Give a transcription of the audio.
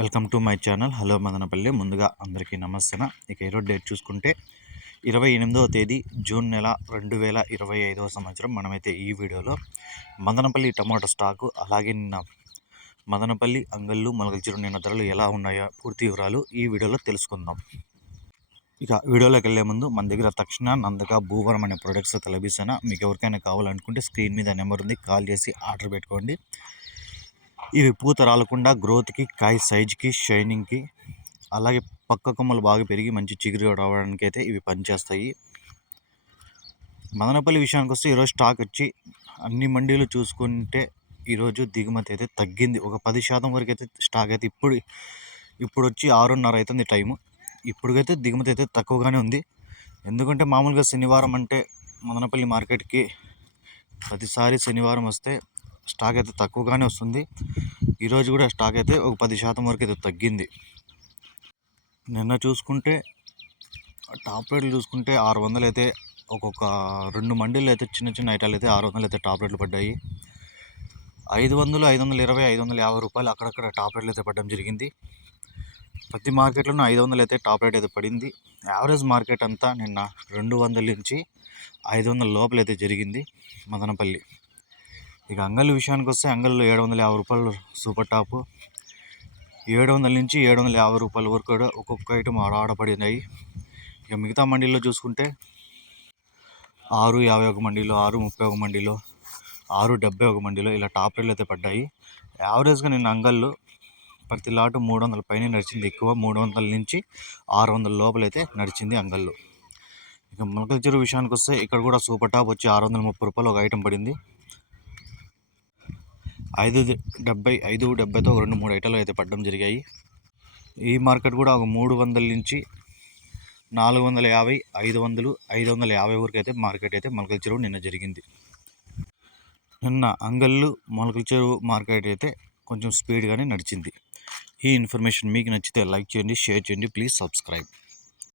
Welcome to my channel. Hello Madanapalle. ముందుగా అందరికీ నమస్తే ఇక ఈరోజు డేట్ చూసుకుంటే ఇరవై ఎనిమిదవ తేదీ జూన్ నెల రెండు వేల ఇరవై ఐదవ సంవత్సరం. మనమైతే ఈ వీడియోలో మదనపల్లి టమాటో స్టాకు అలాగే నిన్న మదనపల్లి అంగళ్ళు మొలకల్చిరు నిన్న ధరలు ఎలా ఉన్నాయో పూర్తి వివరాలు ఈ వీడియోలో తెలుసుకుందాం. ఇక వీడియోలోకి వెళ్ళే ముందు మన దగ్గర తక్షణ నందక భూవరం అనే ప్రొడక్ట్స్ లభిస్తున్నా మీకు ఎవరికైనా కావాలనుకుంటే స్క్రీన్ మీద నెంబర్ ఉంది. కాల్ చేసి ఆర్డర్ పెట్టుకోండి. ఇవి పూత రాలకుండా గ్రోత్కి కాయ సైజ్కి షైనింగ్కి అలాగే పక్క కొమ్మలు బాగా పెరిగి మంచి చిగురు రావడానికి అయితే ఇవి పనిచేస్తాయి. మదనపల్లి విషయానికి వస్తే ఈరోజు స్టాక్ వచ్చి అన్ని మండీలు చూసుకుంటే ఈరోజు దిగుమతి అయితే తగ్గింది. ఒక పది శాతం వరకు అయితే స్టాక్ అయితే ఇప్పుడు ఇప్పుడు వచ్చి ఆరున్నర అవుతుంది టైము. ఇప్పుడుకైతే దిగుమతి అయితే తక్కువగానే ఉంది. ఎందుకంటే మామూలుగా శనివారం అంటే మదనపల్లి మార్కెట్కి ప్రతిసారి శనివారం వస్తే స్టాక్ అయితే తక్కువగానే వస్తుంది. ఈరోజు కూడా స్టాక్ అయితే ఒక పది శాతం వరకు అయితే తగ్గింది. నిన్న చూసుకుంటే టాప్ రేట్లు చూసుకుంటే ఆరు వందలు అయితే ఒక్కొక్క రెండు మండీలు అయితే చిన్న చిన్న ఐటాలు అయితే ఆరు వందలు అయితే టాప్ రేట్లు పడ్డాయి. ఐదు వందలు ఐదు వందల ఇరవై ఐదు వందల యాభై రూపాయలు అక్కడక్కడ టాప్ రేట్లు అయితే పడడం జరిగింది. ప్రతి మార్కెట్లోనూ ఐదు వందలు అయితే టాప్ రేట్ అయితే పడింది. యావరేజ్ మార్కెట్ అంతా నిన్న రెండు వందల నుంచి ఐదు వందల లోపల అయితే జరిగింది మదనపల్లి. ఇక అంగళ్ళు విషయానికి వస్తే అంగళ్ళు ఏడు వందల యాభై రూపాయలు సూపర్ టాప్. ఏడు వందల నుంచి ఏడు వందల యాభై రూపాయల వరకు ఒక్కొక్క ఐటమ్ ఆడ ఆడపడినాయి ఇక మిగతా మండీల్లో చూసుకుంటే ఆరు యాభై ఒక మండీలో ఆరు ముప్పై ఒక మండీలో ఆరు డెబ్బై ఒక మండీలో ఇలా టాప్ రేట్లు అయితే పడ్డాయి. యావరేజ్గా నేను అంగళ్ళు ప్రతి లాటు మూడు వందల పైన నడిచింది ఎక్కువ. మూడు వందల నుంచి ఆరు వందల లోపలైతే నడిచింది అంగళ్ళు. ఇక మొలకల చెరువు విషయానికి వస్తే ఇక్కడ కూడా సూపర్ టాప్ వచ్చి ఆరు వందల ముప్పై రూపాయలు ఒక ఐటమ్ పడింది. ఐదు డెబ్బై ఐదు డెబ్బైతో ఒక రెండు మూడు ఐటాలు అయితే పడడం జరిగాయి. ఈ మార్కెట్ కూడా ఒక మూడు వందల నుంచి నాలుగు వందల యాభై ఐదు వందలు ఐదు వందల యాభై వరకు అయితే మార్కెట్ అయితే మొలకల చెరువు నిన్న జరిగింది. నిన్న అంగళ్ళు మొలకల చెరువు మార్కెట్ అయితే కొంచెం స్పీడ్గానే నడిచింది. ఈ ఇన్ఫర్మేషన్ మీకు నచ్చితే లైక్ చేయండి షేర్ చేయండి ప్లీజ్ సబ్స్క్రైబ్.